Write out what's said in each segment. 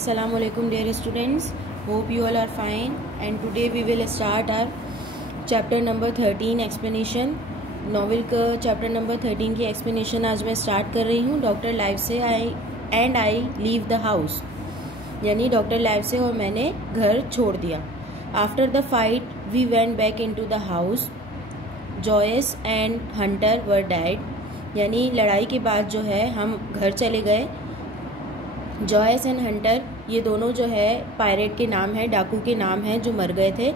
Assalamualaikum dear students, hope you all are fine and today we will start our chapter number 13 explanation. Novel का chapter number 13 की explanation आज मैं start कर रही हूँ। Doctor Livesey I leave the house, यानी doctor Livesey और मैंने घर छोड़ दिया। After the fight we went back into the house, Joyce and Hunter were dead, यानी लड़ाई के बाद जो है हम घर चले गए। जॉयस एंड हंटर ये दोनों जो है पायरेट के नाम है, डाकू के नाम हैं जो मर गए थे।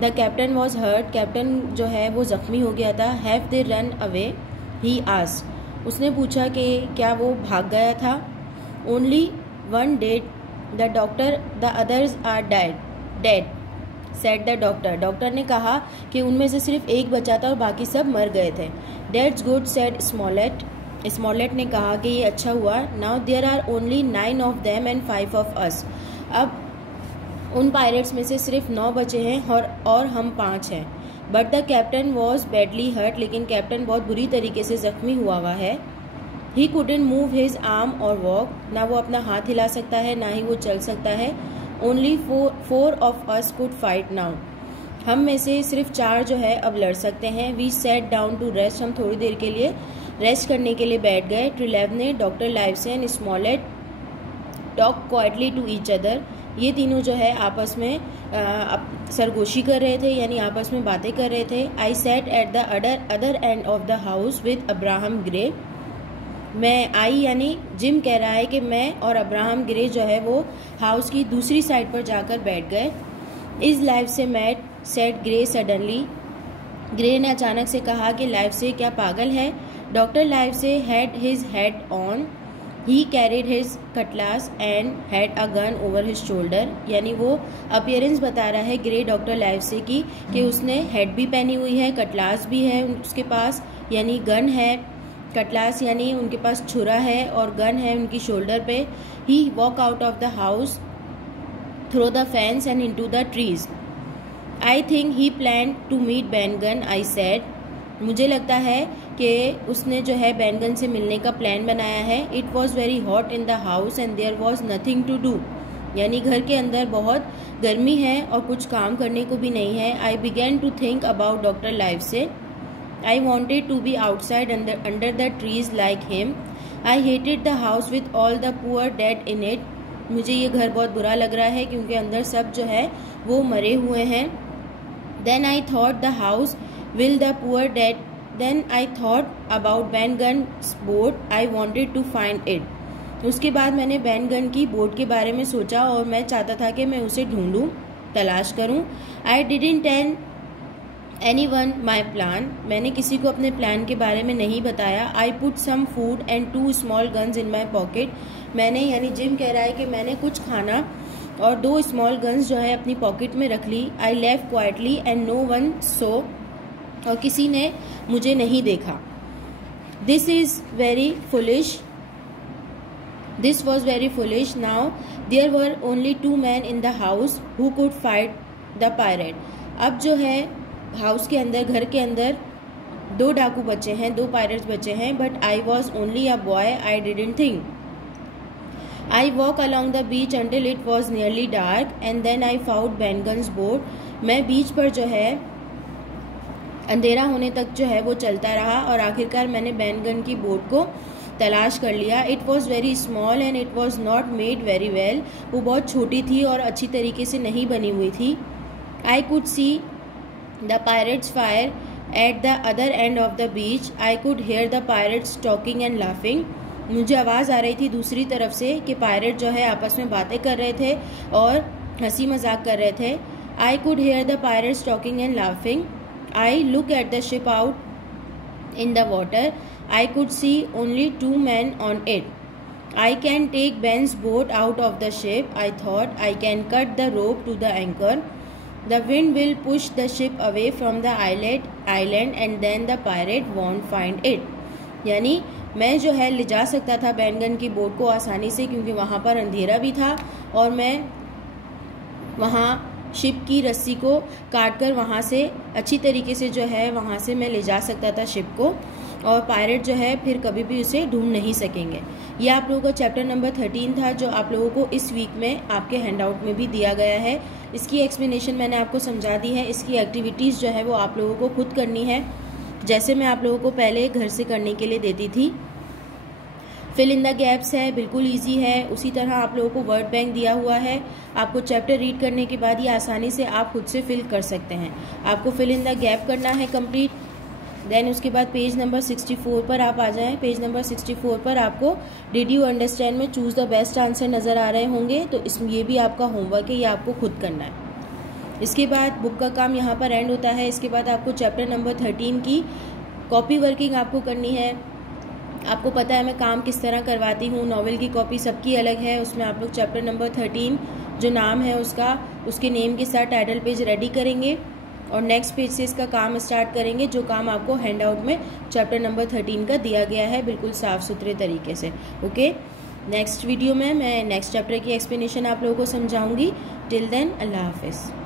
The captain was hurt, captain जो है वो ज़ख्मी हो गया था। Have they run away he asked, उसने पूछा कि क्या वो भाग गया था। Only one dead the doctor, the others are dead said the doctor, doctor ने कहा कि उनमें से सिर्फ एक बचा था और बाकी सब मर गए थे। That's good said Smollett, Smollett ने कहा कि ये अच्छा हुआ। Now there are only 9 of them and 5 of us, अब उन पायरेट्स में से सिर्फ 9 बचे हैं और हम 5 हैं। But the captain was badly hurt, लेकिन कैप्टन बहुत बुरी तरीके से जख्मी हुआ है। He couldn't move his arm or walk, ना वो अपना हाथ हिला सकता है ना ही वो चल सकता है। Only 4 of us could fight now, हम में से सिर्फ 4 जो है अब लड़ सकते हैं। We set down to rest, हम थोड़ी देर के लिए रेस्ट करने के लिए बैठ गए। ट्रिलेव ने, doctor Livesey and Smollett talk quietly to each other, ये तीनों जो है आपस में सरगोशी कर रहे थे, यानी आपस में बातें कर रहे थे। I sat at the other end of the house with Abraham Gray, मैं आई यानी जिम कह रहा है कि मैं और अब्राहम ग्रे जो है वो हाउस की दूसरी साइड पर जाकर बैठ गए। Is Livesey mad said Gray suddenly, Gray ने अचानक से कहा कि लाइफ से क्या पागल है। डॉक्टर लाइफ से had his head on, he carried his Cutlass and had a gun over his shoulder, यानी वो अपीयरेंस बता रहा है ग्रे डॉक्टर लाइफ से कि उसने हेड भी पहनी हुई है, कटलास भी है उसके पास, यानी गन है। कटलास यानी उनके पास छुरा है और गन है उनकी शोल्डर पे। He walk out of the house through the fence and into the trees. I think he plan to meet Ben Gunn, I said, मुझे लगता है कि उसने जो है बैनगन से मिलने का प्लान बनाया है। It was very hot in the house and there was nothing to do, यानी घर के अंदर बहुत गर्मी है और कुछ काम करने को भी नहीं है। I began to think about doctor Livesey, I wanted to be outside under the trees like him. I hated the house with all the poor dead in it, मुझे ये घर बहुत बुरा लग रहा है क्योंकि अंदर सब जो है वो मरे हुए हैं। Then I thought the house will the poor dead, then I thought about Ben Gunn's boat, I wanted to find it, उसके बाद मैंने बैनगन की बोट के बारे में सोचा और मैं चाहता था कि मैं उसे ढूंढूं, तलाश करूं। I didn't tell anyone my plan, मैंने किसी को अपने प्लान के बारे में नहीं बताया। I put some food and 2 small guns in my pocket, मैंने यानी जिम कह रहा है कि मैंने कुछ खाना और 2 स्मॉल गन्स जो है अपनी पॉकेट में रख ली। I left quietly and no one saw, और किसी ने मुझे नहीं देखा। This was very foolish. Now there were only 2 men in the house who could fight the pirate, अब जो है हाउस के अंदर, घर के अंदर 2 डाकू बचे हैं, 2 पायरेट्स बचे हैं। But I was only a boy, I didn't think. I walk along the beach until it was nearly dark and then I found Ben Gunn's boat, मैं बीच पर जो है अंधेरा होने तक जो है वो चलता रहा और आखिरकार मैंने बैनगन की बोट को तलाश कर लिया। It was very small and it was not made very well, वो बहुत छोटी थी और अच्छी तरीके से नहीं बनी हुई थी। आई could see the pirates fire eight the other end of the beach, I could hear the pirates talking and laughing, मुझे आवाज़ आ रही थी दूसरी तरफ से कि पायरेट जो है आपस में बातें कर रहे थे और हंसी मजाक कर रहे थे। I could hear the pirates talking and laughing. I look at the ship out in the water, I could see only 2 men on it. I can take Ben's boat out of the ship, I thought I can cut the rope to the anchor, the wind will push the ship away from the island and then the pirate won't find it, यानी मैं जो है ले जा सकता था बैनगन की boat को आसानी से क्योंकि वहाँ पर अंधेरा भी था और मैं वहाँ शिप की रस्सी को काटकर वहाँ से अच्छी तरीके से जो है वहाँ से मैं ले जा सकता था शिप को। और पायरेट जो है फिर कभी भी उसे ढूंढ नहीं सकेंगे। ये आप लोगों का चैप्टर नंबर 13 था, जो आप लोगों को इस वीक में आपके हैंडआउट में भी दिया गया है। इसकी एक्सप्लेनेशन मैंने आपको समझा दी है। इसकी एक्टिविटीज़ जो है वो आप लोगों को खुद करनी है, जैसे मैं आप लोगों को पहले घर से करने के लिए देती थी। फिल इन द गैप्स है, बिल्कुल इजी है। उसी तरह आप लोगों को वर्ड बैंक दिया हुआ है। आपको चैप्टर रीड करने के बाद ये आसानी से आप खुद से फिल कर सकते हैं। आपको फिल इन द गैप करना है कंप्लीट। देन उसके बाद पेज नंबर 64 पर आप आ जाएं। पेज नंबर 64 पर आपको डिड यू अंडरस्टैंड में चूज़ द बेस्ट आंसर नज़र आ रहे होंगे, तो इसमें ये भी आपका होमवर्क है, ये आपको खुद करना है। इसके बाद बुक का काम यहाँ पर एंड होता है। इसके बाद आपको चैप्टर नंबर 13 की कॉपी वर्किंग आपको करनी है। आपको पता है मैं काम किस तरह करवाती हूँ। नॉवेल की कॉपी सबकी अलग है। उसमें आप लोग चैप्टर नंबर 13 जो नाम है उसका, उसके नेम के साथ टाइटल पेज रेडी करेंगे और नेक्स्ट पेज से इसका काम स्टार्ट करेंगे, जो काम आपको हैंड आउट में चैप्टर नंबर 13 का दिया गया है, बिल्कुल साफ सुथरे तरीके से। ओके, नेक्स्ट वीडियो में मैं नेक्स्ट चैप्टर की एक्सप्लेनेशन आप लोगों को समझाऊंगी। टिल देन, अल्लाह हाफिज़।